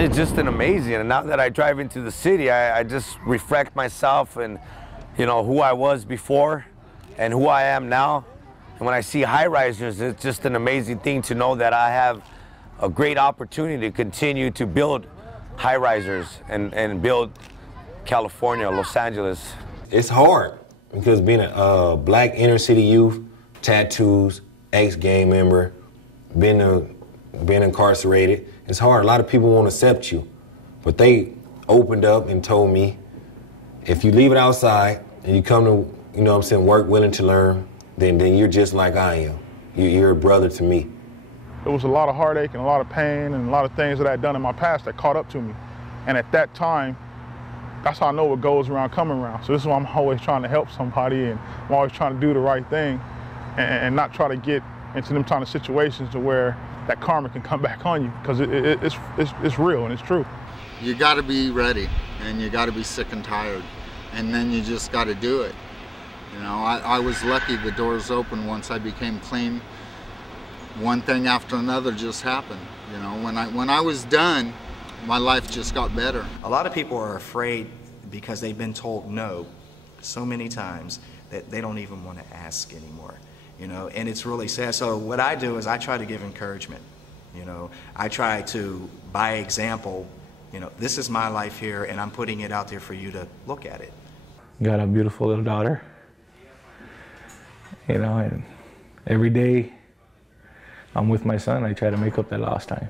It's just an amazing, and now that I drive into the city, I just reflect myself and, you know, who I was before and who I am now. And when I see high-risers, it's just an amazing thing to know that I have a great opportunity to continue to build high-risers and build California, Los Angeles. It's hard because being a black inner-city youth, tattoos, ex-gang member, being incarcerated, it's hard. A lot of people won't accept you. But they opened up and told me, if you leave it outside and you come to, you know what I'm saying, work willing to learn, then you're just like I am. You're a brother to me. There was a lot of heartache and a lot of pain and a lot of things that I had done in my past that caught up to me. And at that time, that's how I know what goes around come around. So this is why I'm always trying to help somebody, and I'm always trying to do the right thing and not try to get into them kind of situations to where that karma can come back on you, because it's real and it's true. You got to be ready, and you got to be sick and tired, and then you just got to do it. You know, I was lucky the doors opened once I became clean. One thing after another just happened. You know, when I was done, my life just got better. A lot of people are afraid because they've been told no so many times that they don't even want to ask anymore. You know, and it's really sad. So what I do is I try to give encouragement. You know, I try to, by example, you know, this is my life here, and I'm putting it out there for you to look at it. Got a beautiful little daughter. You know, and every day I'm with my son, I try to make up that lost time,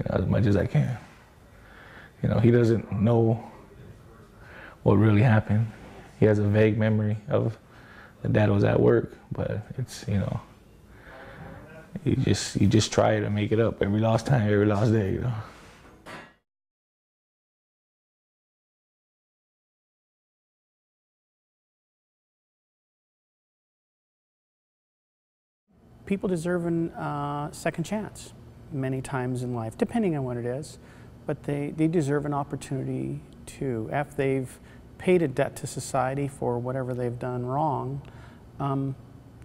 you know, as much as I can. You know, he doesn't know what really happened. He has a vague memory of the dad was at work, but it's, you know, you just try to make it up every lost time, every lost day, you know. People deserve a second chance many times in life, depending on what it is, but they deserve an opportunity too. If they've paid a debt to society for whatever they've done wrong,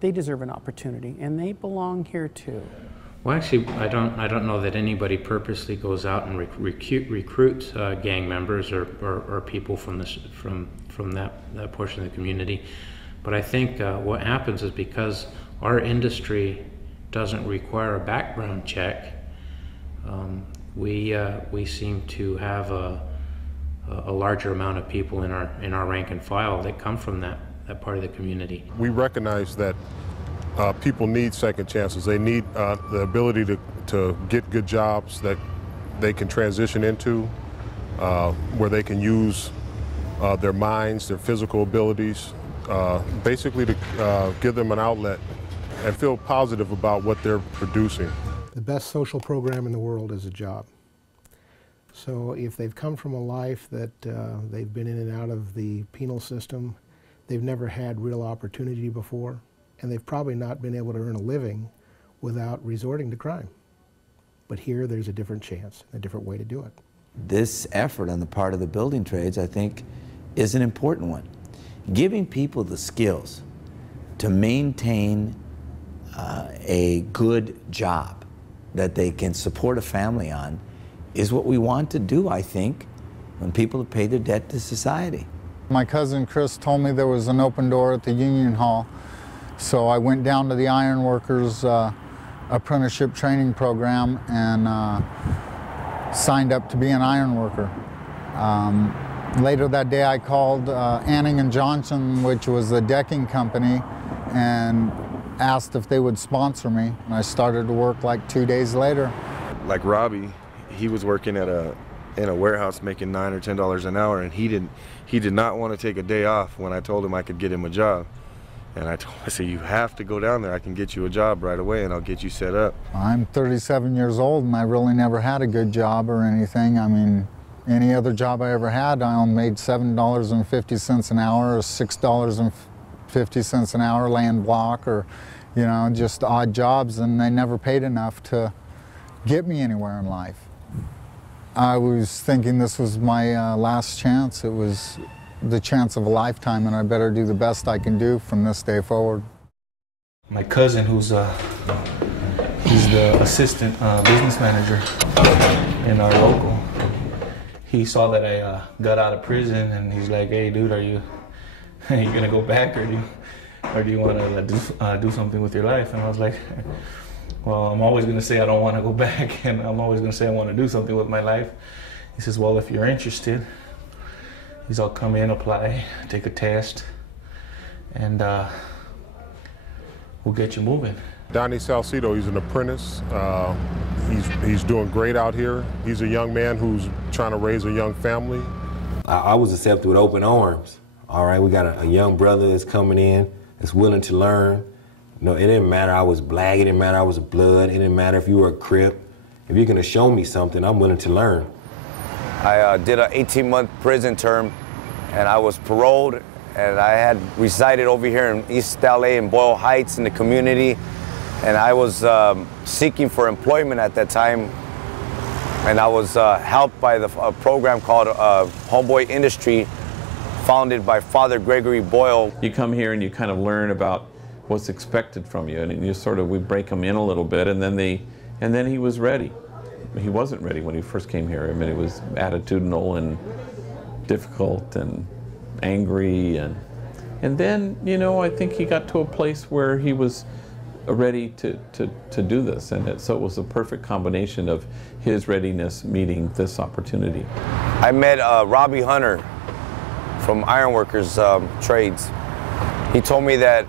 they deserve an opportunity, and they belong here too. Well, actually, I don't know that anybody purposely goes out and recruits gang members or people from that portion of the community. But I think what happens is because our industry doesn't require a background check, we seem to have a larger amount of people in our rank and file that come from that part of the community. We recognize that people need second chances. They need the ability to get good jobs that they can transition into, where they can use their minds, their physical abilities, basically to give them an outlet and feel positive about what they're producing. The best social program in the world is a job. So if they've come from a life that they've been in and out of the penal system, they've never had real opportunity before, and they've probably not been able to earn a living without resorting to crime. But here there's a different chance, a different way to do it. This effort on the part of the building trades, I think, is an important one. Giving people the skills to maintain a good job that they can support a family on is what we want to do, I think, when people have paid their debt to society. My cousin Chris told me there was an open door at the Union Hall, so I went down to the Ironworkers apprenticeship training program and signed up to be an ironworker. Later that day I called Anning & Johnson, which was the decking company, and asked if they would sponsor me. And I started to work like 2 days later. Like Robbie, he was working in a warehouse making $9 or $10 an hour, and he did not want to take a day off when I told him I could get him a job. And I said, you have to go down there. I can get you a job right away and I'll get you set up. I'm 37 years old and I really never had a good job or anything. I mean, any other job I ever had, I only made $7.50 an hour or $6.50 an hour laying block, or, you know, just odd jobs, and they never paid enough to get me anywhere in life. I was thinking this was my last chance. It was the chance of a lifetime, and I better do the best I can do from this day forward. My cousin, who's He's the assistant business manager in our local. He saw that I got out of prison, and he's like, "Hey, dude, are you gonna go back, or do you want to do something with your life?" And I was like, "Well, I'm always gonna say I don't want to go back, and I'm always gonna say I want to do something with my life." He says, "Well, if you're interested," I'll come in, apply, take a test, and we'll get you moving. Donnie Salcido, he's an apprentice. He's doing great out here. He's a young man who's trying to raise a young family. I was accepted with open arms. All right, we got a young brother that's coming in, that's willing to learn. No, it didn't matter I was black, it didn't matter I was a blood, it didn't matter if you were a Crip. If you're gonna show me something, I'm willing to learn. I did an 18-month prison term, and I was paroled, and I had resided over here in East LA in Boyle Heights in the community, and I was seeking for employment at that time, and I was helped by a program called Homeboy Industry, founded by Father Gregory Boyle. You come here and you kind of learn about what's expected from you, and you sort of, we break them in a little bit, and then he was ready. He wasn't ready when he first came here. I mean, it was attitudinal and difficult and angry, and then, you know, I think he got to a place where he was ready to do this, and so it was a perfect combination of his readiness meeting this opportunity. I met Robbie Hunter from Ironworkers Trades. He told me that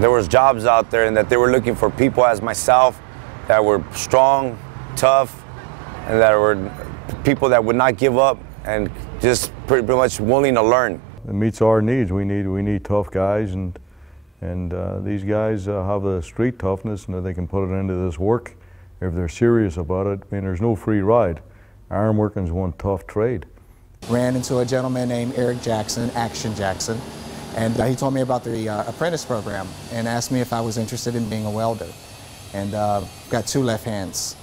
there was jobs out there and that they were looking for people as myself that were strong, tough, and that were people that would not give up and just pretty much willing to learn. It meets our needs. We need tough guys, and these guys have the street toughness, and they can put it into this work if they're serious about it. I mean, there's no free ride. Ironworking's one tough trade. Ran into a gentleman named Eric Jackson, Action Jackson, and he told me about the apprentice program and asked me if I was interested in being a welder. And got 2 left hands.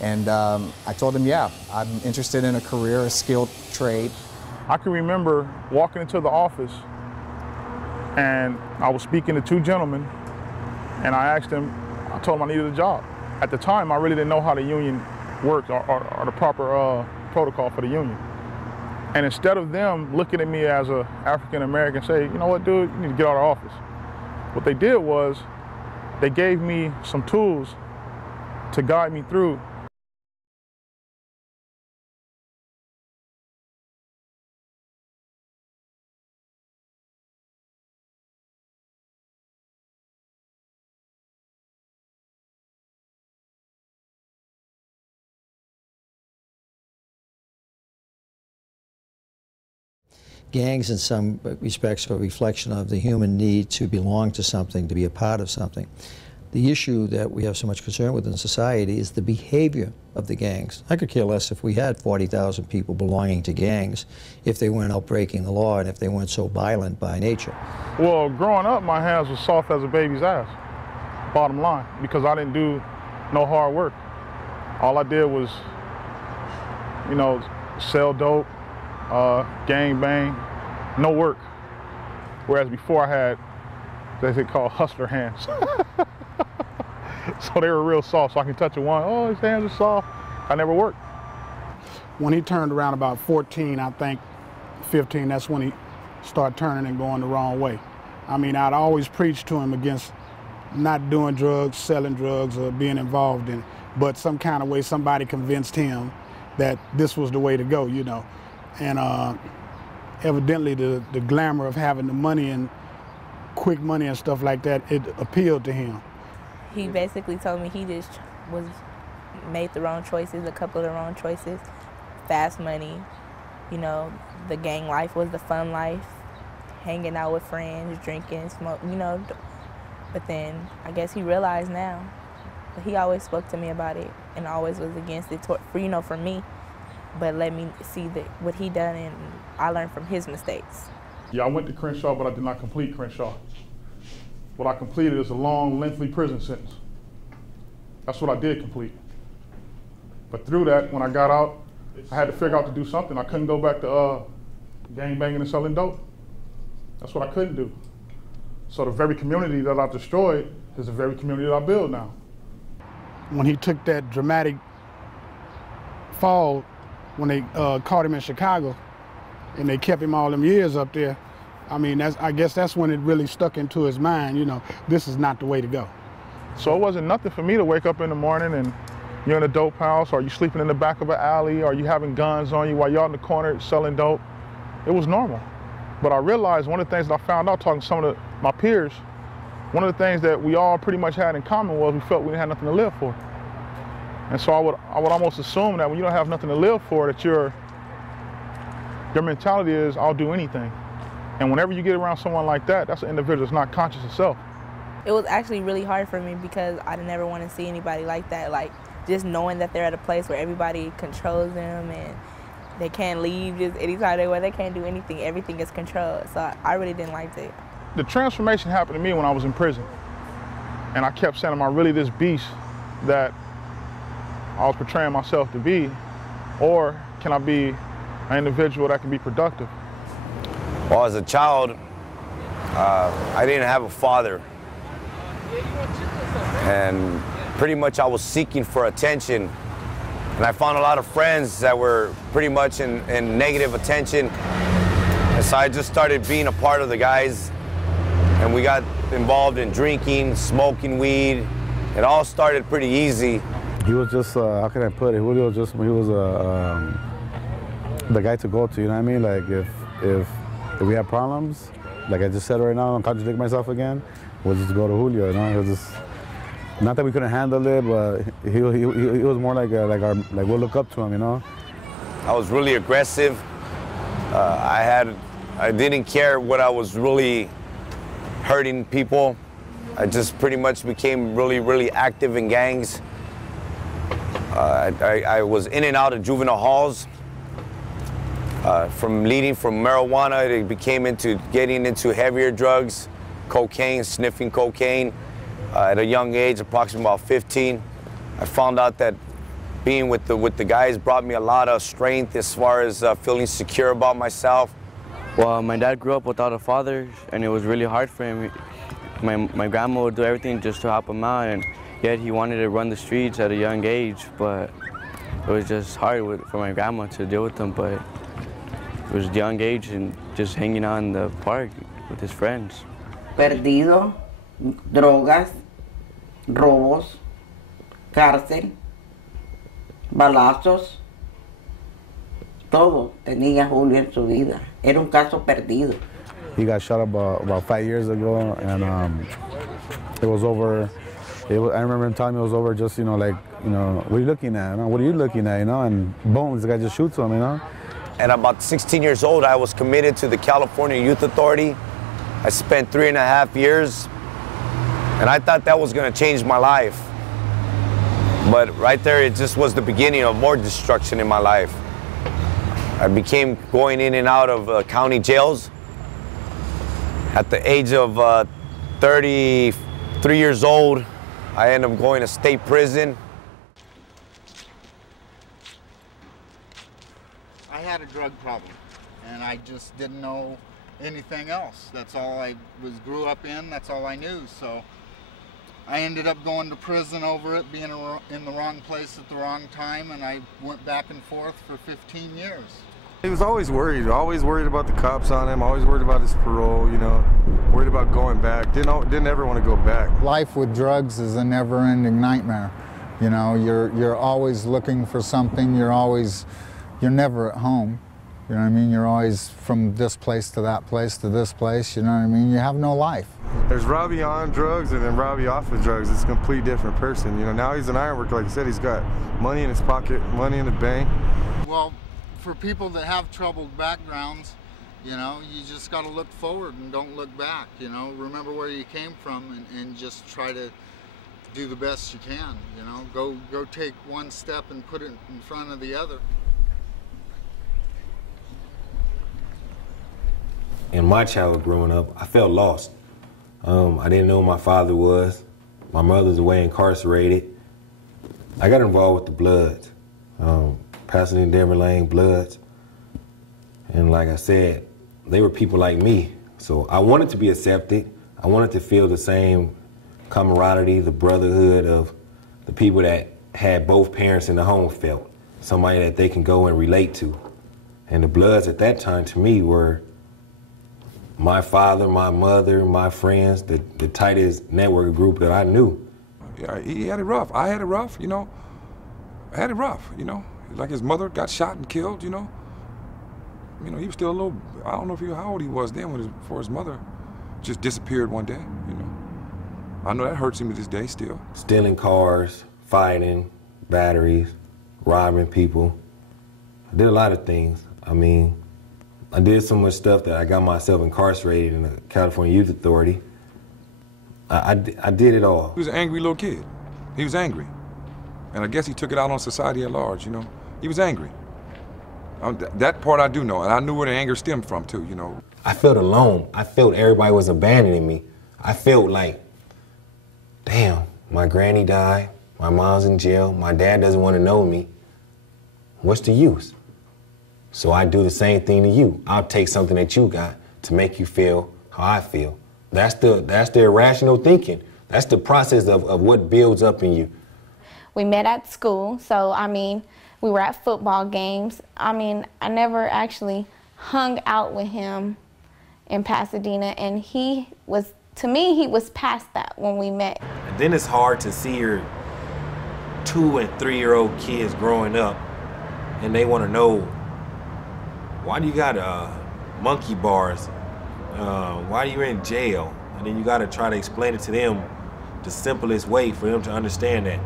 And I told him, yeah, I'm interested in a career, a skilled trade. I can remember walking into the office, and I was speaking to 2 gentlemen, and I told them I needed a job. At the time, I really didn't know how the union worked or the proper protocol for the union. And instead of them looking at me as an African-American, say, "You know what, dude, you need to get out of office," what they did was they gave me some tools to guide me through. Gangs in some respects are a reflection of the human need to belong to something, to be a part of something. The issue that we have so much concern with in society is the behavior of the gangs. I could care less if we had 40,000 people belonging to gangs if they weren't out breaking the law and if they weren't so violent by nature. Well, growing up, my hands were soft as a baby's ass, bottom line, because I didn't do no hard work. All I did was, you know, sell dope, gang bang, no work. Whereas before I had, as they call, hustler hands. So they were real soft, so I can touch it one, oh, his hands are soft. I never worked. When he turned around about 14, I think 15, that's when he started turning and going the wrong way. I mean, I'd always preached to him against not doing drugs, selling drugs, or being involved in it. But some kind of way, somebody convinced him that this was the way to go, you know. And evidently the glamour of having the money and quick money and stuff like that, it appealed to him. He basically told me he just made the wrong choices, a couple of the wrong choices. Fast money, you know, the gang life was the fun life, hanging out with friends, drinking, smoke, you know. But then I guess he realized now. But he always spoke to me about it and always was against it, for, you know, for me. But let me see what he done, and I learned from his mistakes. Yeah, I went to Crenshaw, but I did not complete Crenshaw. What I completed is a long, lengthy prison sentence. That's what I did complete. But through that, when I got out, I had to figure out to do something. I couldn't go back to gang banging and selling dope. That's what I couldn't do. So the very community that I've destroyed is the very community that I build now. when he took that dramatic fall when they caught him in Chicago and they kept him all them years up there. I mean, I guess that's when it really stuck into his mind, you know, this is not the way to go. So it wasn't nothing for me to wake up in the morning and you're in a dope house, or you sleeping in the back of an alley, or you having guns on you while you're out in the corner selling dope. It was normal. But I realized one of the things that I found out talking to some of my peers, one of the things that we all pretty much had in common was we felt we didn't have nothing to live for. And so I would almost assume that when you don't have nothing to live for, that your mentality is, I'll do anything. And whenever you get around someone like that, that's an individual that's not conscious of self. It was actually really hard for me because I never want to see anybody like that. Like, just knowing that they're at a place where everybody controls them and they can't leave just anytime they want. They can't do anything. Everything is controlled. So I really didn't like it. The transformation happened to me when I was in prison. And I kept saying, am I really this beast that I was portraying myself to be? Or can I be an individual that can be productive? Well, as a child, I didn't have a father. And pretty much I was seeking for attention. And I found a lot of friends that were pretty much in negative attention. And so I just started being a part of the guys. And we got involved in drinking, smoking weed. It all started pretty easy. He was just, how can I put it? Julio just, he was the guy to go to, you know what I mean? Like if we have problems, like I just said right now, I'm contradicting myself again, we'll just go to Julio, you know? He was just, not that we couldn't handle it, but he was more like we'll look up to him, you know? I was really aggressive. I didn't care what I was really hurting people. I just pretty much became really, really active in gangs. I was in and out of juvenile halls. From marijuana, it became into getting into heavier drugs, cocaine, sniffing cocaine. At a young age, approximately about 15, I found out that being with the guys brought me a lot of strength as far as feeling secure about myself. Well, my dad grew up without a father, and it was really hard for him. My grandma would do everything just to help him out, and yet he wanted to run the streets at a young age, but it was just hard for my grandma to deal with him. But it was a young age and just hanging out in the park with his friends. Perdido, drogas, robos, cárcel, balazos, todo tenía Julio en su vida. Era un caso perdido. He got shot about 5 years ago, and it was over. I remember him telling me it was over. Just like what are you looking at? What are you looking at? And boom, this guy just shoots him. At about 16 years old, I was committed to the California Youth Authority. I spent 3.5 years, and I thought that was going to change my life. But right there, it just was the beginning of more destruction in my life. I began going in and out of county jails. At the age of 33 years old, I ended up going to state prison. I had a drug problem, and I just didn't know anything else. That's all I grew up in, that's all I knew. So I ended up going to prison over it, being in the wrong place at the wrong time, and I went back and forth for 15 years. He was always worried about the cops on him, always worried about his parole, worried about going back, didn't ever want to go back. Life with drugs is a never-ending nightmare. You're always looking for something, you're never at home. You know what I mean? You're always from this place to that place to this place, you know what I mean? You have no life. There's Robbie on drugs and then Robbie off of drugs. It's a complete different person. Now he's an ironworker, like I said, he's got money in his pocket, money in the bank. Well, for people that have troubled backgrounds, you just got to look forward and don't look back, remember where you came from and just try to do the best you can, go take one step and put it in front of the other. In my childhood growing up, I felt lost. I didn't know who my father was. My mother's away incarcerated. I got involved with the Bloods, Pasadena, Denver Lane Bloods. And like I said, they were people like me. So I wanted to be accepted. I wanted to feel the same camaraderie, the brotherhood of the people that had both parents in the home felt, somebody that they can go and relate to. And the Bloods at that time to me were my father, my mother, my friends, the tightest network group that I knew. Yeah, he had it rough. I had it rough, you know. I had it rough, you know. Like his mother got shot and killed, you know. You know, he was still a little, I don't know how old he was then before his mother just disappeared one day, you know. I know that hurts him to this day still. Stealing cars, fighting, batteries, robbing people. I did a lot of things. I mean, I did so much stuff that I got myself incarcerated in the California Youth Authority. I did it all. He was an angry little kid. He was angry. And I guess he took it out on society at large, you know. He was angry. That part I do know, and I knew where the anger stemmed from too, you know. I felt alone. I felt everybody was abandoning me. I felt like, damn, my granny died, my mom's in jail, my dad doesn't want to know me. What's the use? So I do the same thing to you. I'll take something that you got to make you feel how I feel. That's the irrational thinking. That's the process of what builds up in you. We met at school, so I mean, we were at football games. I mean, I never actually hung out with him in Pasadena, and he was, to me, he was past that when we met. And then it's hard to see your 2- and 3-year-old kids growing up, and they want to know, why do you got monkey bars? Why are you in jail? And then you got to try to explain it to them the simplest way for them to understand that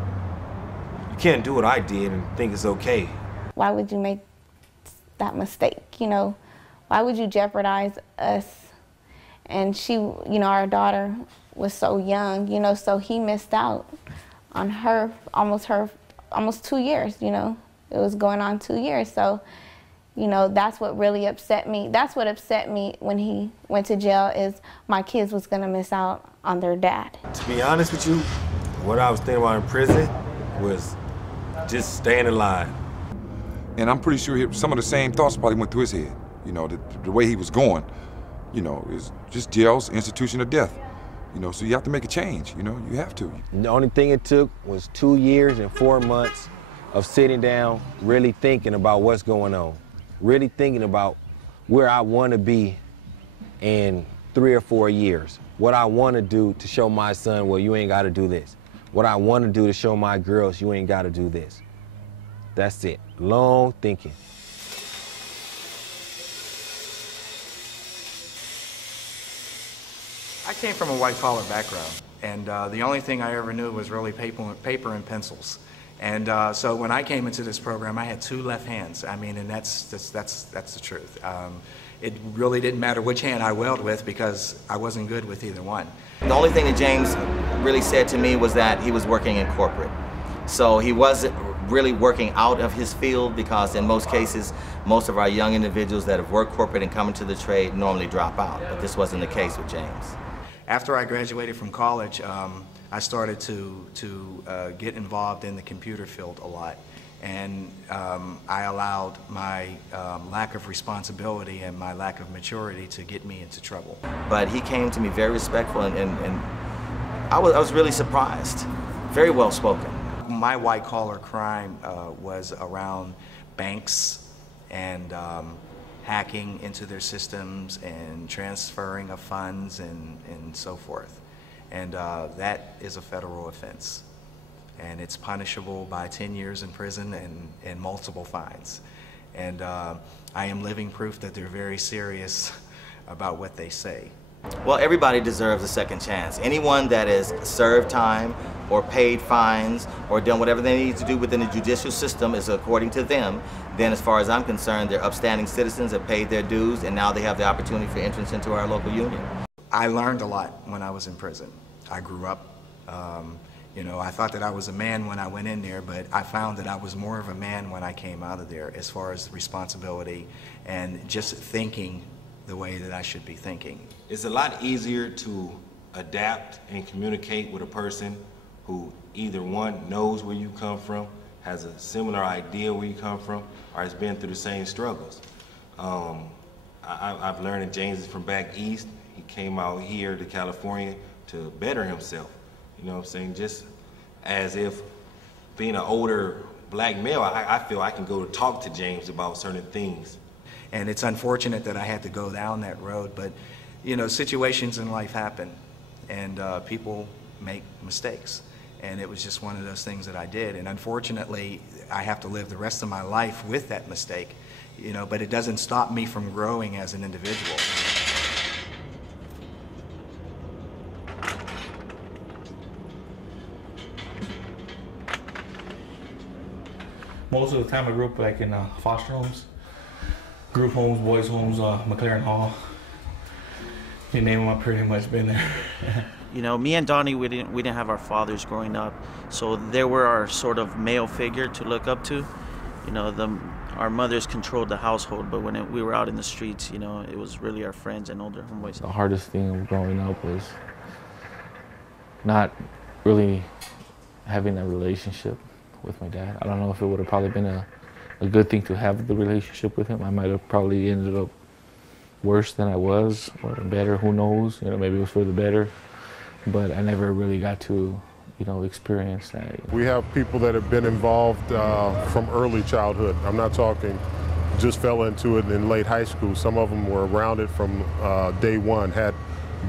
you can't do what I did and think it's okay. Why would you make that mistake, you know? Why would you jeopardize us? And she, you know, our daughter was so young, you know, so he missed out on her almost 2 years, you know? It was going on 2 years, so, you know, that's what really upset me. That's what upset me when he went to jail, is my kids was gonna miss out on their dad. To be honest with you, what I was thinking about in prison was just staying alive. And I'm pretty sure some of the same thoughts probably went through his head. You know, the way he was going, you know, is just jail's institution of death. You know, so you have to make a change, you know, you have to. The only thing it took was 2 years and 4 months of sitting down, really thinking about what's going on. Really thinking about where I want to be in 3 or 4 years. What I want to do to show my son, well, you ain't got to do this. What I want to do to show my girls, you ain't got to do this. That's it. Long thinking. I came from a white-collar background, and the only thing I ever knew was really paper and pencils. And so when I came into this program, I had 2 left hands. I mean, and that's the truth. It really didn't matter which hand I welded with, because I wasn't good with either one. The only thing that James really said to me was that he was working in corporate. So he wasn't really working out of his field, because in most cases, most of our young individuals that have worked corporate and come into the trade normally drop out. But this wasn't the case with James. After I graduated from college, I started to get involved in the computer field a lot. And I allowed my lack of responsibility and my lack of maturity to get me into trouble. But he came to me very respectful, and I was really surprised. Very well spoken. My white-collar crime was around banks and hacking into their systems and transferring of funds and so forth. And that is a federal offense. And it's punishable by 10 years in prison and multiple fines. And I am living proof that they're very serious about what they say. Well, everybody deserves a second chance. Anyone that has served time or paid fines or done whatever they need to do within the judicial system is according to them. Then as far as I'm concerned, they're upstanding citizens that paid their dues, and now they have the opportunity for entrance into our local union. I learned a lot when I was in prison. I grew up. You know, I thought that I was a man when I went in there, but I found that I was more of a man when I came out of there, as far as responsibility and just thinking the way that I should be thinking. It's a lot easier to adapt and communicate with a person who either one knows where you come from, has a similar idea where you come from, or has been through the same struggles. I've learned that James is from back east. He came out here to California to better himself. You know what I'm saying? Just as if being an older black male, I feel I can go to talk to James about certain things. And it's unfortunate that I had to go down that road, but you know, situations in life happen, and people make mistakes. And it was just one of those things that I did. And unfortunately, I have to live the rest of my life with that mistake, you know, but it doesn't stop me from growing as an individual. Most of the time I grew up like in foster homes, group homes, boys homes, McLaren Hall. You name them, I've pretty much been there. You know, me and Donnie, we didn't have our fathers growing up, so they were our sort of male figure to look up to. You know, our mothers controlled the household, but when we were out in the streets, you know, it was really our friends and older homeboys. The hardest thing growing up was not really having a relationship with my dad. I don't know if it would have probably been a good thing to have the relationship with him. I might have probably ended up worse than I was, or better, who knows. You know, maybe it was for the better, but I never really got to, you know, experience that. We have people that have been involved from early childhood. I'm not talking just fell into it in late high school. Some of them were around it from day one, had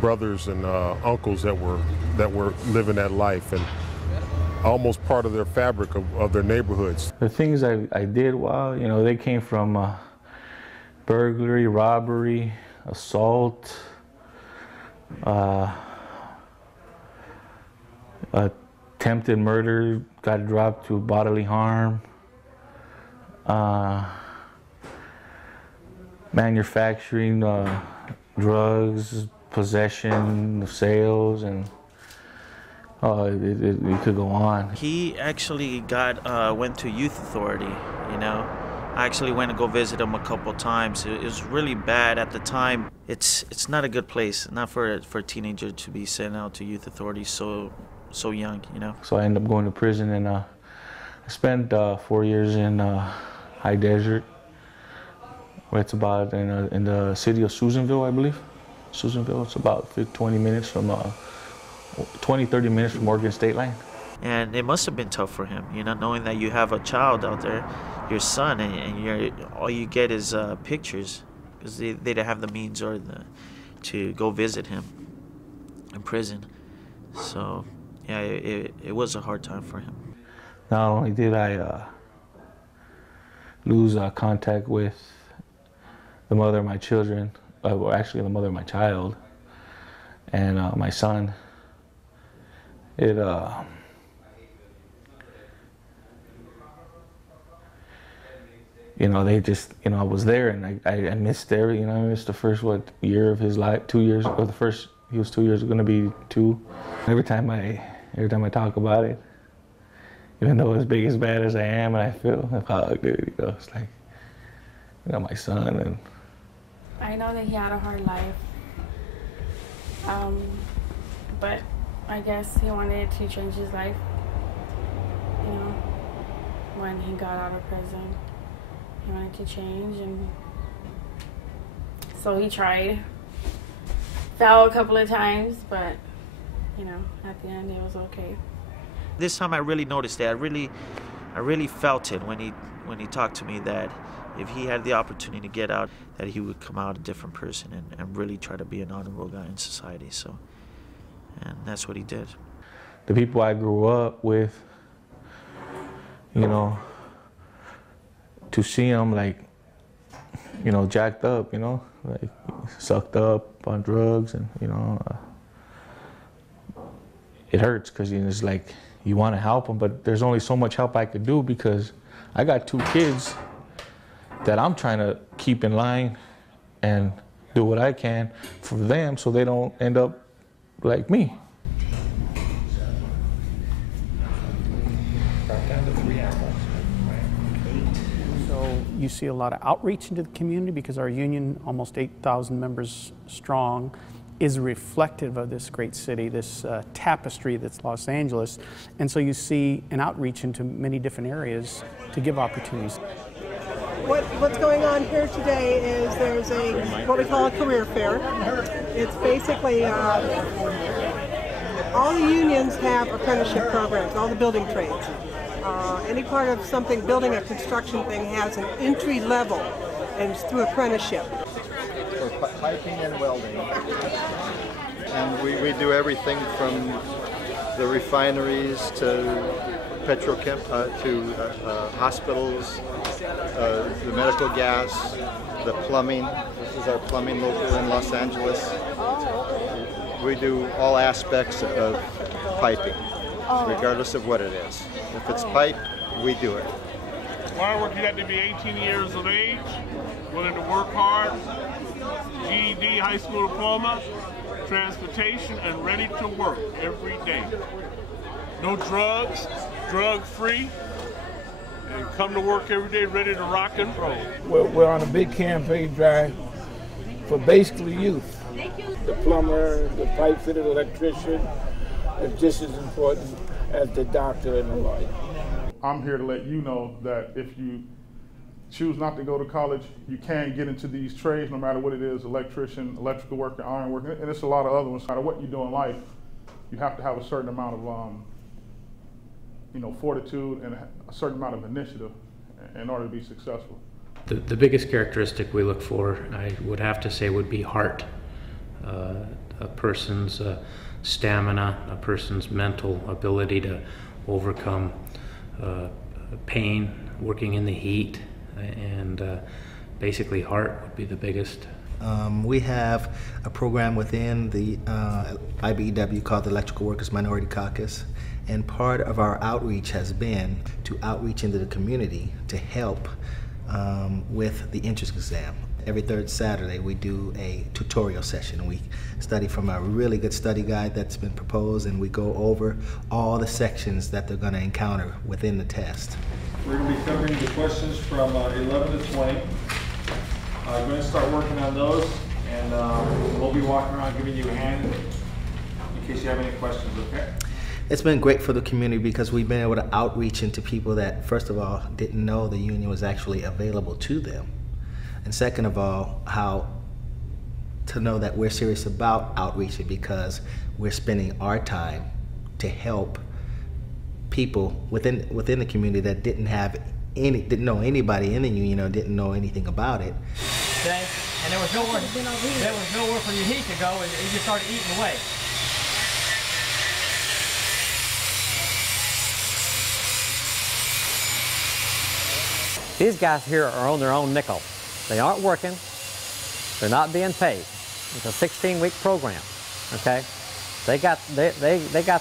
brothers and uncles that were living that life, and almost part of their fabric of their neighborhoods. The things I did, well, you know, they came from burglary, robbery, assault, attempted murder, got dropped to bodily harm, manufacturing drugs, possession, sales, and it could go on. He actually went to youth authority, you know. I actually went to go visit him a couple times. It was really bad at the time. It's not a good place, not for a teenager to be sent out to youth authority so young, you know. So I ended up going to prison, and I spent 4 years in High Desert, where it's about in the city of Susanville, I believe. Susanville, it's about 20 minutes from 20-30 minutes from Oregon State line. And it must have been tough for him, you know, knowing that you have a child out there, your son, and all you get is pictures, because they didn't have the means to go visit him in prison. So, yeah, it was a hard time for him. Not only did I lose contact with the mother of my children, well, actually the mother of my child, and my son, you know, they just, you know, I was there, and I missed I missed the first, year of his life, 2 years, or he was 2 years, going to be 2. Every time I talk about it, even though as big as bad as I am, and I feel, dude, you know, it's like, you know, my son. And I know that he had a hard life, but I guess he wanted to change his life, you know, when he got out of prison. He wanted to change, and so he tried. Fell a couple of times, but, you know, at the end it was okay. This time I really noticed that. I really felt it when he talked to me, that if he had the opportunity to get out, that he would come out a different person and really try to be an honorable guy in society. So, and that's what he did. The people I grew up with, you know, to see them, like, you know, jacked up, you know, like sucked up on drugs, and, you know, it hurts, because it's like you want to help them, but there's only so much help I could do, because I got 2 kids that I'm trying to keep in line and do what I can for them so they don't end up like me. You see a lot of outreach into the community, because our union, almost 8,000 members strong, is reflective of this great city, this tapestry that's Los Angeles. And so you see an outreach into many different areas to give opportunities. What's going on here today is there's what we call a career fair. It's basically all the unions have apprenticeship programs, all the building trades. any part of something, building a construction thing has an entry level, and it's through apprenticeship. For piping and welding. And we do everything from the refineries to petrochem, to hospitals, the medical gas, the plumbing. This is our plumbing local in Los Angeles. We do all aspects of piping, regardless of what it is. If it's pipe, we do it. Firework, you got to be 18 years of age, willing to work hard, GED, high school diploma, transportation, and ready to work every day. No drugs, drug-free, and come to work every day ready to rock and roll. We're on a big campaign drive for basically youth. The plumber, the pipe fitter, the electrician is just as important as the doctor and the lawyer. I'm here to let you know that if you choose not to go to college, you can get into these trades no matter what it is, electrician, electrical worker, iron worker, and it's a lot of other ones. No matter what you do in life, you have to have a certain amount of fortitude and a certain amount of initiative in order to be successful. The biggest characteristic we look for, I would have to say, would be heart. A person's stamina, a person's mental ability to overcome pain, working in the heat, and basically heart would be the biggest. We have a program within the IBEW called the Electrical Workers Minority Caucus, and part of our outreach has been to outreach into the community to help with the entrance exam. Every third Saturday we do a tutorial session. We study from a really good study guide that's been proposed, and we go over all the sections that they're going to encounter within the test. We're going to be covering the questions from 11 to 20. I'm going to start working on those, and we'll be walking around giving you a hand in case you have any questions, okay? It's been great for the community because we've been able to outreach into people that, first of all, didn't know the union was actually available to them. And second of all, how to know that we're serious about outreaching because we're spending our time to help people within the community that didn't know anybody in the union or didn't know anything about it. Okay, and there was nowhere for your heat to go, and you just started eating away. These guys here are on their own nickel. They aren't working. They're not being paid. It's a 16-week program. Okay, they got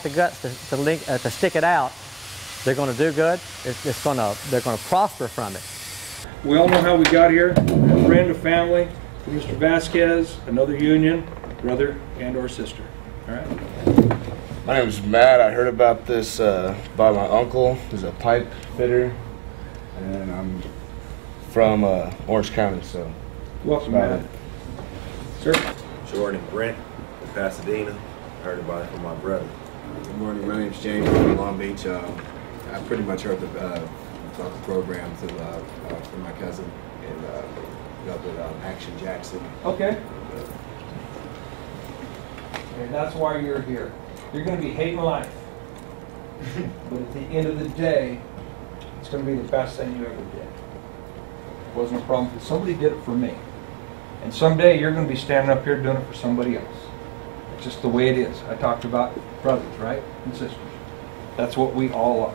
the guts to stick it out. They're going to do good. They're going to prosper from it. We all know how we got here. A friend, a family, Mr. Vasquez, another union, brother and/or sister. All right. My name is Matt. I heard about this by my uncle. He's a pipe fitter, and I'm from Orange County, so. Welcome, Matt. Sir. Jordan Brent from Pasadena. Heard about it from my brother. Good morning. My name's James from Long Beach. I pretty much heard the program from my cousin and up with Action Jackson. Okay. And that's why you're here. You're going to be hating life, but at the end of the day, it's going to be the best thing you ever did. It wasn't a problem. Somebody did it for me, and someday you're going to be standing up here doing it for somebody else. It's just the way it is. I talked about brothers, right, and sisters. That's what we all are.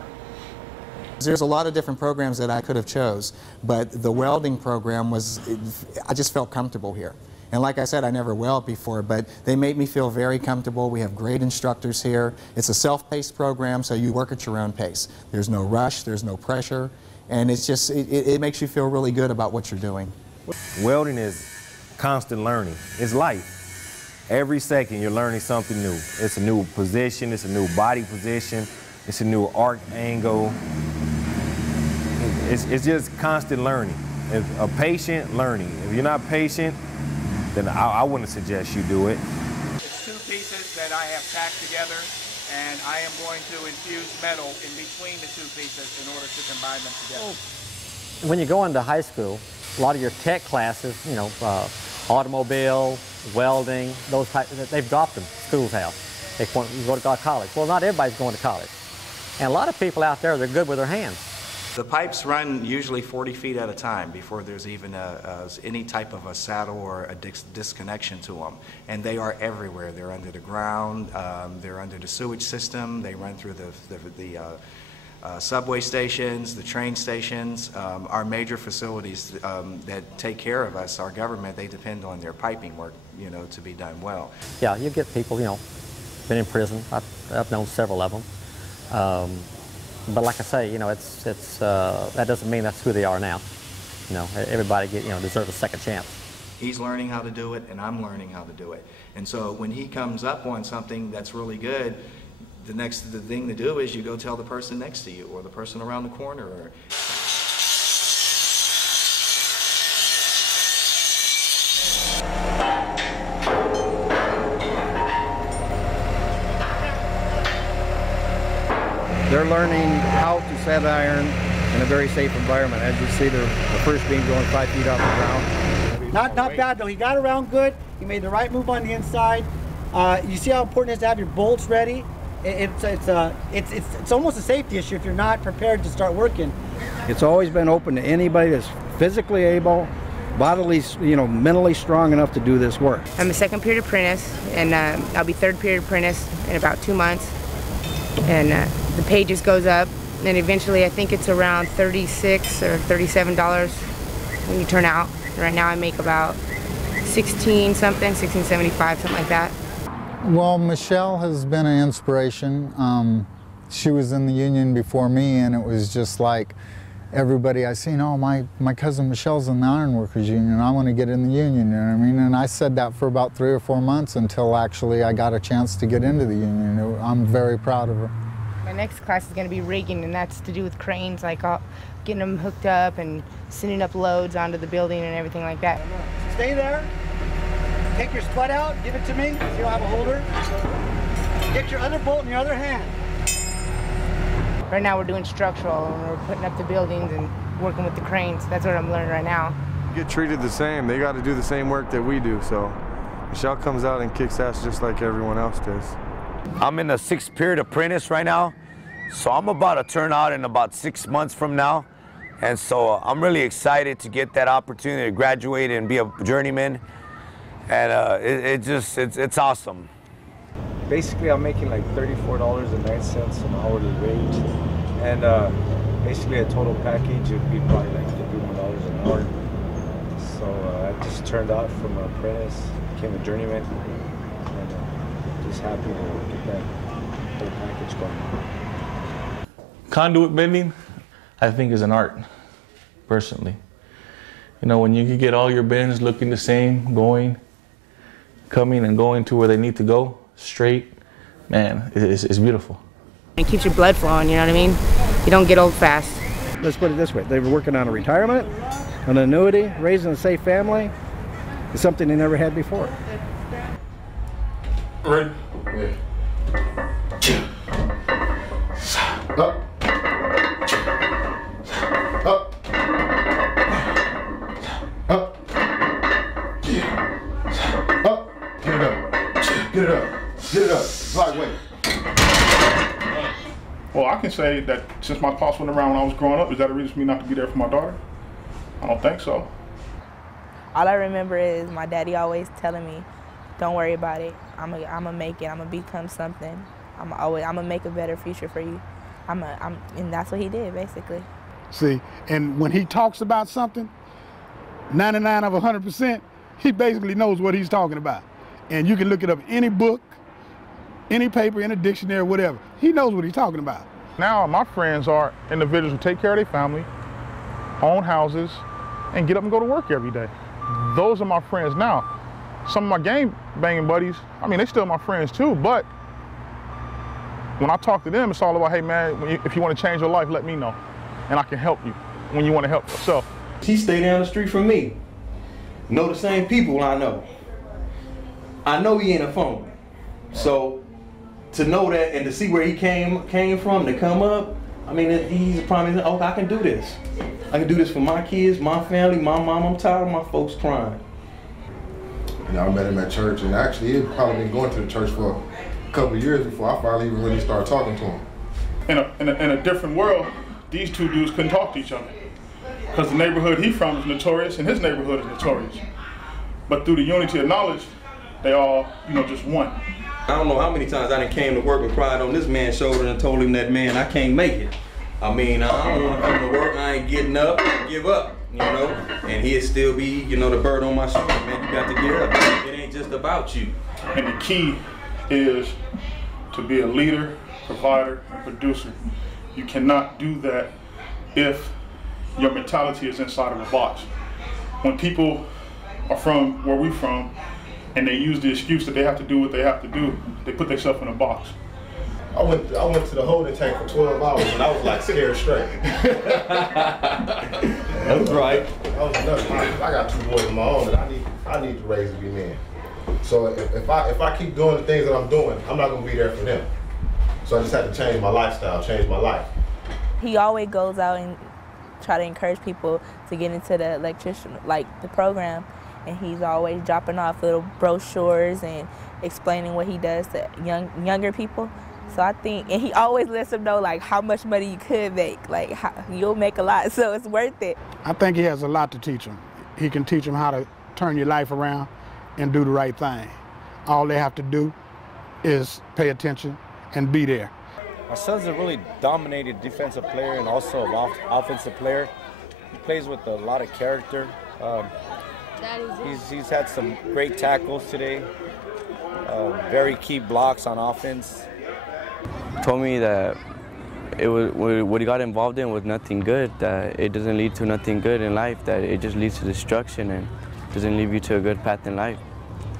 There's a lot of different programs that I could have chose, but the welding program I just felt comfortable here. And like I said, I never welded before, but they made me feel very comfortable. We have great instructors here. It's a self-paced program, so you work at your own pace. There's no rush, there's no pressure, and it's just, it makes you feel really good about what you're doing. Welding is constant learning. It's life. Every second you're learning something new. It's a new position, it's a new body position, it's a new arc angle. It's just constant learning. It's a patient learning. If you're not patient, then I wouldn't suggest you do it. It's two pieces that I have tacked together, and I am going to infuse metal in between the two pieces in order to combine them together. When you go into high school, a lot of your tech classes, you know, automobile, welding, those types, they've dropped them. Schools have. They want you go to college. Well, not everybody's going to college. And a lot of people out there, they're good with their hands. The pipes run usually 40 feet at a time before there's even any type of a saddle or a disconnection to them. And they are everywhere. They're under the ground, they're under the sewage system, they run through the subway stations, the train stations. Our major facilities that take care of us, our government, they depend on their piping work, you know, to be done well. Yeah, you get people, you know, been in prison. I've known several of them. But like I say, you know, that doesn't mean that's who they are now. You know, everybody deserves a second chance. He's learning how to do it, and I'm learning how to do it. And so when he comes up on something that's really good, the thing to do is you go tell the person next to you or the person around the corner. They're learning how to set iron in a very safe environment. As you see, the first beam going 5 feet off the ground. Not bad though. He got around good. He made the right move on the inside. You see how important it is to have your bolts ready. It's almost a safety issue if you're not prepared to start working. It's always been open to anybody that's physically able, bodily, mentally strong enough to do this work. I'm a second period apprentice, and I'll be third period apprentice in about 2 months. And the pay just goes up, and eventually I think it's around $36 or $37 when you turn out. Right now I make about $16 something, $16.75, something like that. Well, Michelle has been an inspiration. She was in the union before me, and it was just like everybody I seen, oh, my cousin Michelle's in the Ironworkers Union, I want to get in the union, you know what I mean? And I said that for about 3 or 4 months until actually I got a chance to get into the union. I'm very proud of her. My next class is going to be rigging, and that's to do with cranes, like getting them hooked up and sending up loads onto the building and everything like that. Stay there. Take your spud out, give it to me, so you'll have a holder. Get your other bolt in your other hand. Right now we're doing structural, and we're putting up the buildings and working with the cranes. That's what I'm learning right now. Get treated the same. They got to do the same work that we do, so Michelle comes out and kicks ass just like everyone else does. I'm in a 6th period apprentice right now, so I'm about to turn out in about 6 months from now. And so I'm really excited to get that opportunity to graduate and be a journeyman. And it's awesome. Basically, I'm making like $34.09 an hourly wage, and basically a total package would be probably like $51 an hour. So I just turned out from an apprentice, became a journeyman, and just happy to get that whole package going. Conduit bending, I think, is an art, personally. You know, when you can get all your bends looking the same, coming and going to where they need to go, straight, man, it's beautiful. It keeps your blood flowing, you know what I mean? You don't get old fast. Let's put it this way, they were working on a retirement, an annuity, raising a safe family. It's something they never had before. Ready? Up. Up. Up. Up. Get it up. Get it up. Get it up. Right way. Well, I can say that since my pops went around when I was growing up, is that a reason for me not to be there for my daughter? I don't think so. All I remember is my daddy always telling me, don't worry about it. I'm gonna make it. I'm gonna become something. I'm gonna make a better future for you. And that's what he did, basically. See, and when he talks about something, 99 of 100%, he basically knows what he's talking about. And you can look it up in any book, any paper, in a dictionary, whatever. He knows what he's talking about. Now my friends are individuals who take care of their family, own houses, and get up and go to work every day. Those are my friends now. Some of my gang banging buddies, I mean, they still my friends too, but when I talk to them, it's all about, hey man, if you want to change your life, let me know. And I can help you when you want to help yourself. He stay down the street from me. Know the same people I know. I know he ain't a phone. So to know that and to see where he came from, to come up, I mean, he's a prime example. Oh, I can do this. I can do this for my kids, my family, my mom. I'm tired of my folks crying. You know, I met him at church, and actually he'd probably been going to the church for a couple of years before I finally even really started talking to him. in a different world, these two dudes couldn't talk to each other because the neighborhood he from is notorious and his neighborhood is notorious. But through the unity of knowledge, they all, just one. I don't know how many times I done came to work and cried on this man's shoulder and told him that, man, I can't make it. I mean, I don't want to come to work, I ain't getting up, give up, and he'd still be, the bird on my shoulder, man, you got to get up. It ain't just about you. And the key is to be a leader, provider, and producer. You cannot do that if your mentality is inside of a box. When people are from where we're from and they use the excuse that they have to do what they have to do, they put themselves in a box. I went to the holding tank for 12 hours and I was like scared straight. That's right. I was nuts. I got 2 boys of my own that I need to raise to be men. So if I keep doing the things that I'm doing, I'm not gonna be there for them. So I just had to change my lifestyle, change my life. He always goes out and try to encourage people to get into the electrician, the program, and he's always dropping off little brochures and explaining what he does to younger people. So I think, and he always lets them know how much money you could make, you'll make a lot, so it's worth it. I think he has a lot to teach them. He can teach them how to turn your life around and do the right thing. All they have to do is pay attention and be there. My son's a really dominated defensive player and also an offensive player. He plays with a lot of character. He's had some great tackles today, very key blocks on offense. Told me that what he got involved in was nothing good, that it doesn't lead to nothing good in life, that it just leads to destruction and doesn't lead you to a good path in life.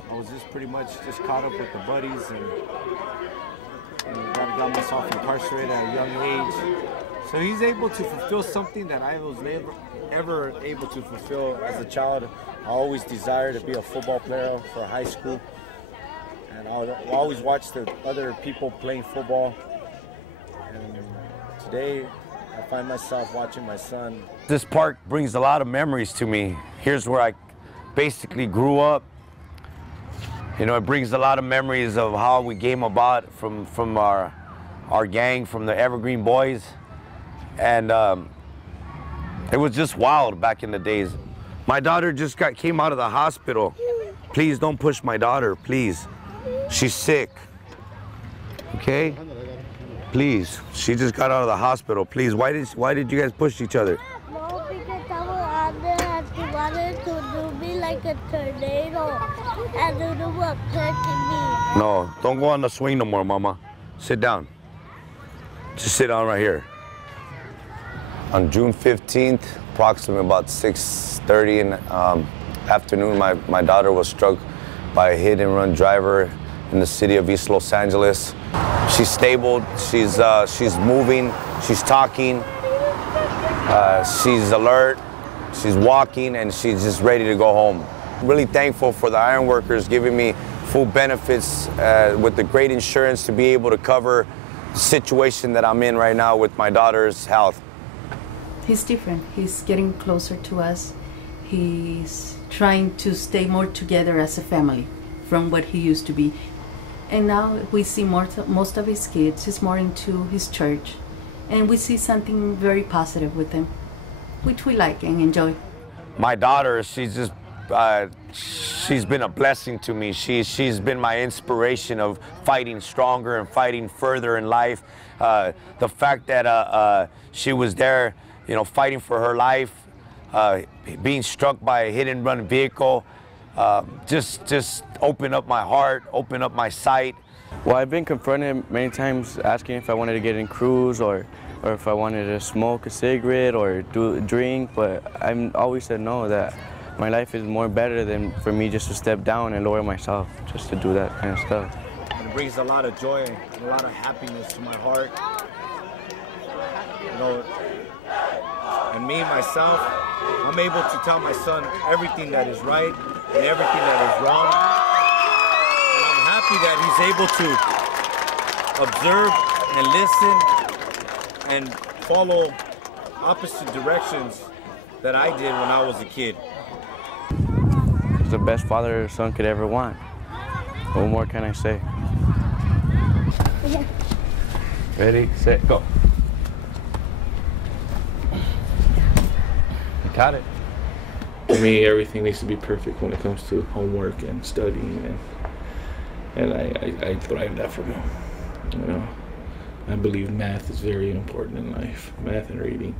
I was just pretty much caught up with the buddies and got myself incarcerated at a young age. So he's able to fulfill something that I was never ever able to fulfill as a child. I always desired to be a football player for high school. And I always watched the other people playing football. And today, I find myself watching my son. This park brings a lot of memories to me. Here's where I basically grew up. It brings a lot of memories of how we came about from our gang, from the Evergreen Boys. And it was just wild back in the days. My daughter just came out of the hospital. Please don't push my daughter, please. She's sick, okay? Please, she just got out of the hospital. Please, why did you guys push each other? No, because I wanted to do me like a tornado and do what touching me. No, don't go on the swing no more, Mama. Sit down. Just sit down right here. On June 15th, approximately about 6:30 in the afternoon, my daughter was struck by a hit-and-run driver in the city of East Los Angeles. She's stable, she's moving, she's talking, she's alert, she's walking, and she's just ready to go home. I'm really thankful for the iron workers giving me full benefits with the great insurance to be able to cover the situation that I'm in right now with my daughter's health. He's different. He's getting closer to us. He's trying to stay more together as a family from what he used to be. And now we see most of his kids. He's more into his church. And we see something very positive with him, which we like and enjoy. My daughter, she's been a blessing to me. She's been my inspiration of fighting stronger and fighting further in life. The fact that she was there, fighting for her life, being struck by a hit-and-run vehicle, just opened up my heart, opened up my sight. Well, I've been confronted many times asking if I wanted to get in crews or if I wanted to smoke a cigarette or do a drink, but I've always said no, that my life is more better than for me just to step down and lower myself, just to do that kind of stuff. It brings a lot of joy and a lot of happiness to my heart. And me, myself, I'm able to tell my son everything that is right and everything that is wrong. And I'm happy that he's able to observe and listen and follow opposite directions that I did when I was a kid. It's the best father a son could ever want. What more can I say? Ready, set, go. Got it. For me, everything needs to be perfect when it comes to homework and studying, and I thrive that from him. You know, I believe math is very important in life. Math and reading.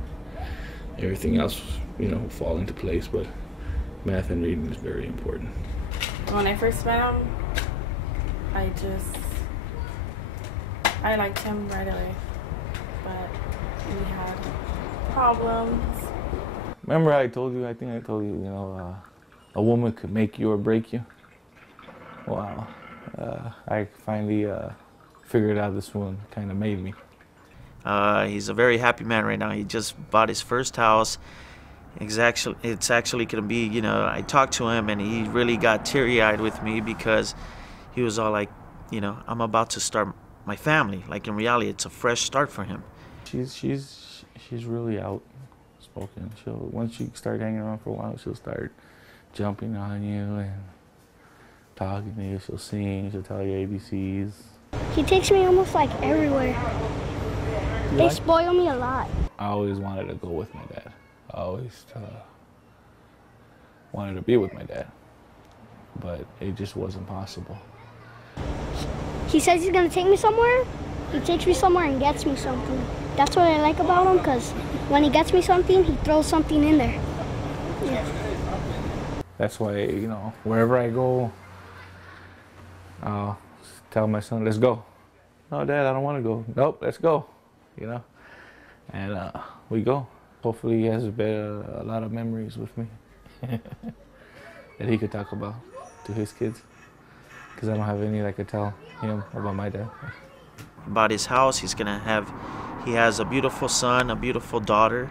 Everything else, you know, will fall into place, but math and reading is very important. When I first met him, I liked him right away, but we had problems. Remember I told you, I think I told you, you know, a woman could make you or break you? Wow. I finally figured out this one kind of made me. He's a very happy man right now. He just bought his first house. It's actually going to be, you know, I talked to him and he really got teary-eyed with me because he was all like, you know, I'm about to start my family. Like in reality, it's a fresh start for him. She's really outspoken. Once you start hanging around for a while, she'll start jumping on you and talking to you. She'll sing, she'll tell you ABCs. He takes me almost like everywhere. They spoil me a lot. I always wanted to go with my dad. I always wanted to be with my dad, but it just wasn't possible. He says he's gonna take me somewhere. He takes me somewhere and gets me something. That's what I like about him, because when he gets me something, he throws something in there. Yeah. That's why, you know, wherever I go, I'll tell my son, let's go. No, Dad, I don't want to go. Nope, let's go, you know. And we go. Hopefully he has a lot of memories with me that he could talk about to his kids, because I don't have any that I could tell him about my dad. About his house, he has a beautiful son, a beautiful daughter.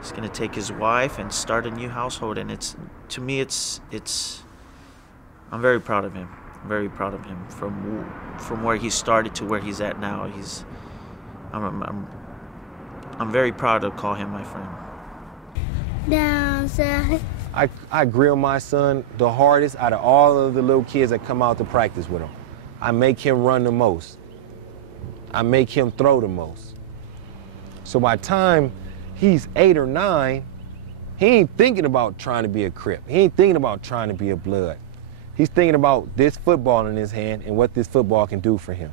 He's gonna take his wife and start a new household, and to me, I'm very proud of him. I'm very proud of him from where he started to where he's at now. I'm very proud to call him my friend. Down south. I grill my son the hardest out of all of the little kids that come out to practice with him. I make him run the most. I make him throw the most. So by the time he's 8 or 9, he ain't thinking about trying to be a Crip. He ain't thinking about trying to be a Blood. He's thinking about this football in his hand and what this football can do for him.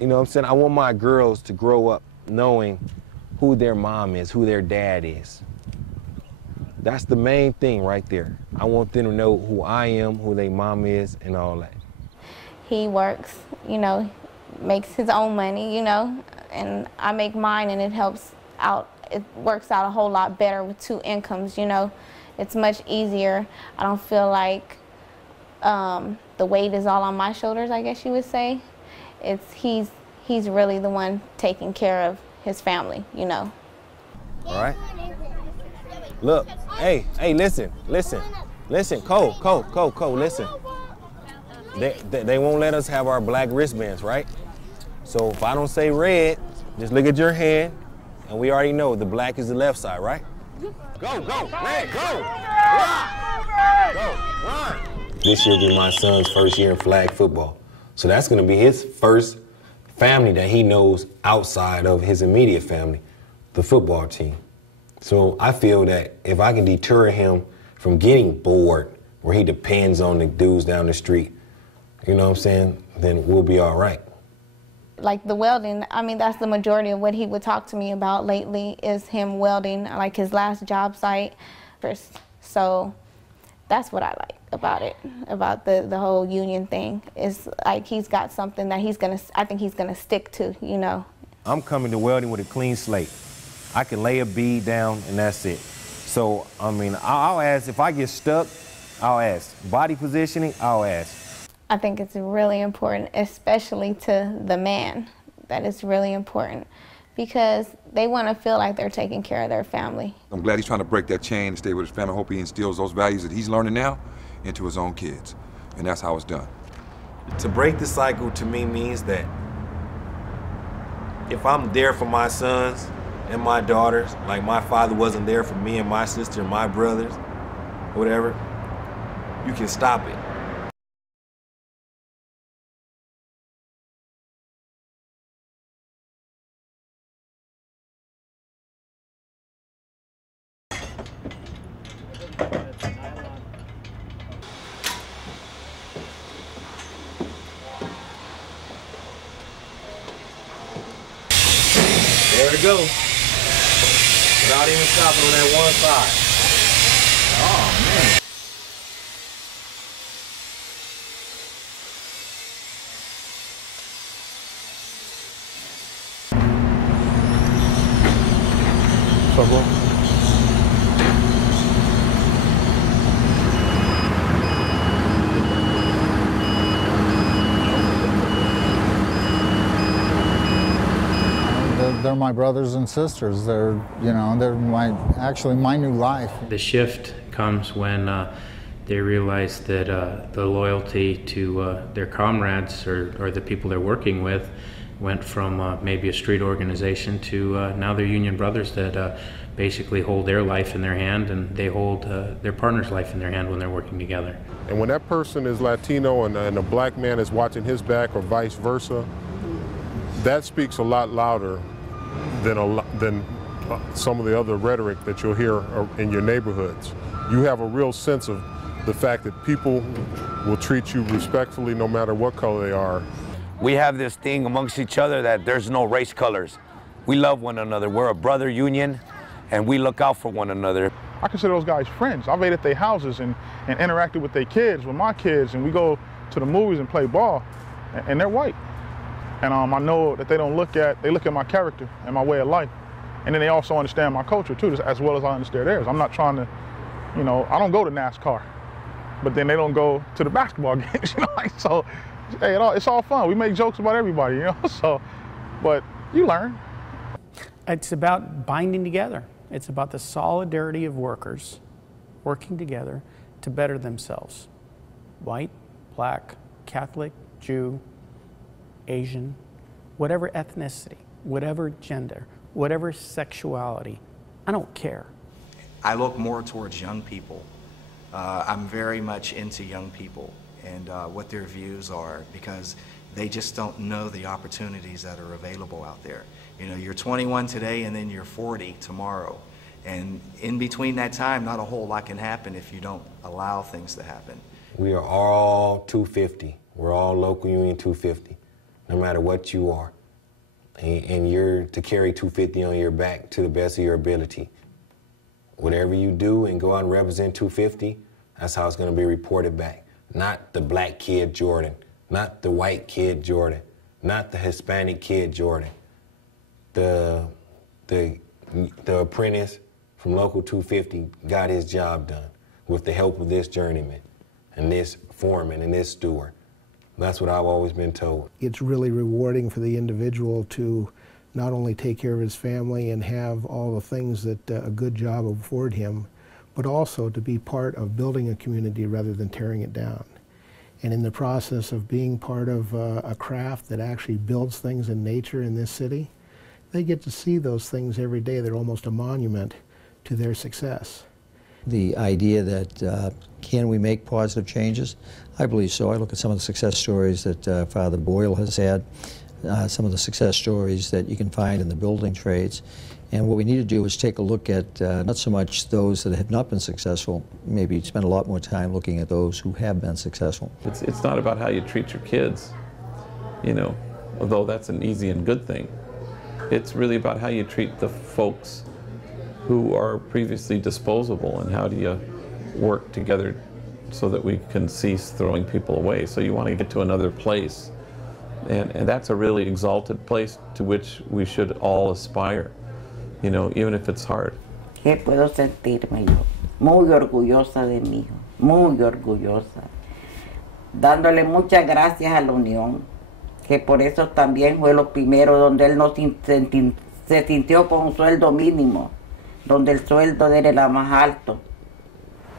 You know what I'm saying? I want my girls to grow up knowing who their mom is, who their dad is. That's the main thing right there. I want them to know who I am, who their mom is, and all that. He works, you know, makes his own money, you know, and I make mine, and it helps out. It works out a whole lot better with 2 incomes, you know. It's much easier. I don't feel like the weight is all on my shoulders, I guess you would say. He's really the one taking care of his family, you know. All right. Look, hey, listen, Cole, listen. They won't let us have our black wristbands, right? So if I don't say red, just look at your hand, and we already know the black is the left side, right? Go, red, go! Run! This year will be my son's first year in flag football. So that's gonna be his first family that he knows outside of his immediate family, the football team. So I feel that if I can deter him from getting bored where he depends on the dudes down the street, you know what I'm saying, then we'll be all right. Like the welding, I mean, that's the majority of what he would talk to me about lately is him welding, like his last job site. So that's what I like about it, about the whole union thing. Is like he's got something that I think he's gonna stick to, you know. I'm coming to welding with a clean slate. I can lay a bead down and that's it. So, I mean, I'll ask, if I get stuck, I'll ask. Body positioning, I'll ask. I think it's really important, especially to the man, that it's really important because they want to feel like they're taking care of their family. I'm glad he's trying to break that chain and stay with his family. I hope he instills those values that he's learning now into his own kids. And that's how it's done. To break the cycle to me means that if I'm there for my sons and my daughters, like my father wasn't there for me and my sister and my brothers, whatever, you can stop it. Let her go. Without even stopping on that one side. Oh, man. They're my brothers and sisters. They're, you know, they're actually my new life. The shift comes when they realize that the loyalty to their comrades or the people they're working with went from maybe a street organization to now they're union brothers that basically hold their life in their hand, and they hold their partner's life in their hand when they're working together. And when that person is Latino and a black man is watching his back or vice versa, that speaks a lot louder than some of the other rhetoric that you'll hear in your neighborhoods. You have a real sense of the fact that people will treat you respectfully no matter what color they are. We have this thing amongst each other that there's no race colors. We love one another. We're a brother union, and we look out for one another. I consider those guys friends. I've ate at their houses and interacted with their kids, with my kids, and we go to the movies and play ball, and they're white. And I know that they look at my character and my way of life. And then they also understand my culture too, as well as I understand theirs. I'm not trying to, you know, I don't go to NASCAR, but then they don't go to the basketball games, you know, like, so, hey, it's all fun. We make jokes about everybody, you know, so, but you learn. It's about binding together. It's about the solidarity of workers working together to better themselves. White, black, Catholic, Jew, Asian, whatever ethnicity, whatever gender, whatever sexuality, I don't care. I look more towards young people. I'm very much into young people and what their views are, because they just don't know the opportunities that are available out there. You know, you're 21 today and then you're 40 tomorrow. And in between that time, not a whole lot can happen if you don't allow things to happen. We are all 250. We're all local union 250, no matter what you are. And you're to carry 250 on your back to the best of your ability. Whatever you do and go out and represent 250, that's how it's going to be reported back. Not the black kid Jordan, not the white kid Jordan, not the Hispanic kid Jordan. The apprentice from Local 250 got his job done with the help of this journeyman and this foreman and this steward. That's what I've always been told. It's really rewarding for the individual to not only take care of his family and have all the things that a good job afford him, but also to be part of building a community rather than tearing it down. And in the process of being part of a craft that actually builds things in nature in this city, they get to see those things every day. They're almost a monument to their success. The idea that can we make positive changes? I believe so. I look at some of the success stories that Father Boyle has had, some of the success stories that you can find in the building trades. And what we need to do is take a look at not so much those that have not been successful, maybe spend a lot more time looking at those who have been successful. It's not about how you treat your kids, you know, although that's an easy and good thing. It's really about how you treat the folks who are previously disposable, and how do you work together so that we can cease throwing people away. So you want to get to another place, and that's a really exalted place to which we should all aspire, you know, even if it's hard. ¿Qué puedo sentirme yo? Muy orgullosa de mí hijo, muy orgullosa, dándole muchas gracias a la Unión, que por eso también fue lo primero donde él no se sintió con un sueldo mínimo, donde el sueldo de él era más alto.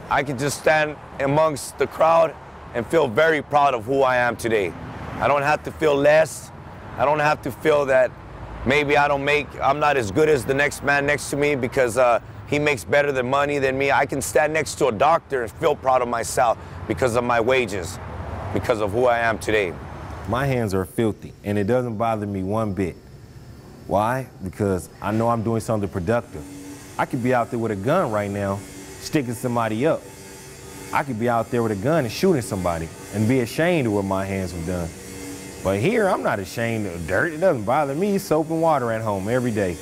I can just stand amongst the crowd and feel very proud of who I am today. I don't have to feel less. I don't have to feel that maybe I'm not as good as the next man next to me because he makes better than money than me. I can stand next to a doctor and feel proud of myself because of my wages, because of who I am today. My hands are filthy, and it doesn't bother me one bit. Why? Because I know I'm doing something productive. I could be out there with a gun right now, sticking somebody up. I could be out there with a gun and shooting somebody and be ashamed of what my hands have done. But here, I'm not ashamed of dirt. It doesn't bother me. Soap and water at home every day.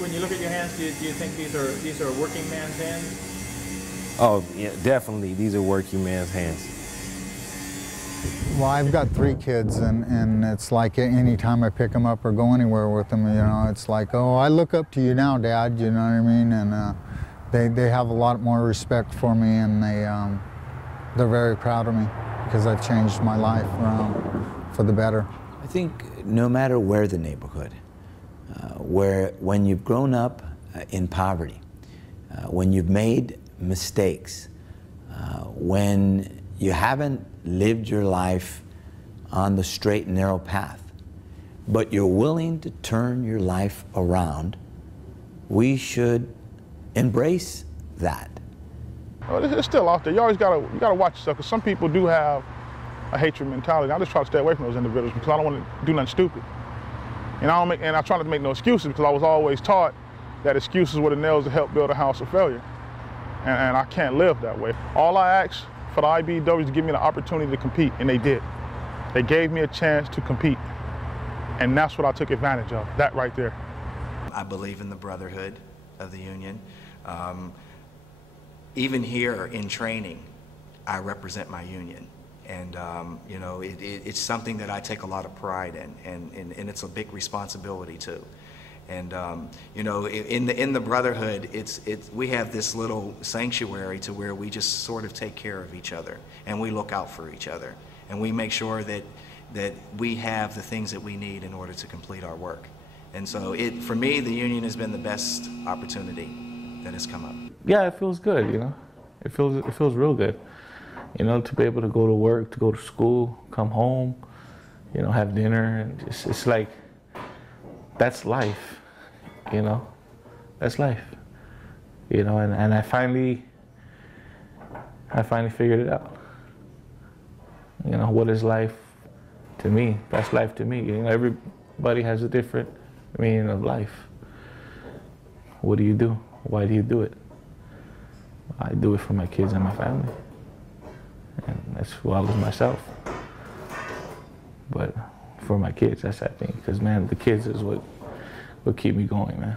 When you look at your hands, do you think these are working man's hands? Oh, yeah, definitely. These are working man's hands. Well, I've got 3 kids, and it's like any time I pick them up or go anywhere with them, you know, it's like, oh, I look up to you now, Dad, you know what I mean? And they have a lot more respect for me, and they're very proud of me because I've changed my life around for the better. I think no matter where the neighborhood, when you've grown up in poverty, when you've made mistakes, when you haven't lived your life on the straight and narrow path, but you're willing to turn your life around, we should embrace that. Well, it's still out there. You always gotta watch yourself, because some people do have a hatred mentality. I just try to stay away from those individuals because I don't want to do nothing stupid. And I try not to make no excuses, because I was always taught that excuses were the nails to help build a house of failure. And I can't live that way. All I asked for the IBEW is to give me the opportunity to compete, and they did. They gave me a chance to compete, and that's what I took advantage of, that right there. I believe in the brotherhood of the union. Even here in training, I represent my union. And you know, it's something that I take a lot of pride in, and it's a big responsibility too. And you know, in the brotherhood, we have this little sanctuary to where we just sort of take care of each other, and we look out for each other, and we make sure that we have the things that we need in order to complete our work. And so, for me, the union has been the best opportunity that has come up. Yeah, it feels good. You know, it feels real good. You know, to be able to go to work, to go to school, come home, you know, have dinner, and it's like, that's life, you know, that's life, you know, and I finally figured it out. You know, what is life to me? That's life to me. You know, everybody has a different meaning of life. What do you do? Why do you do it? I do it for my kids and my family. And as well as myself. But for my kids, that's that thing. Because, man, the kids is what keep me going, man.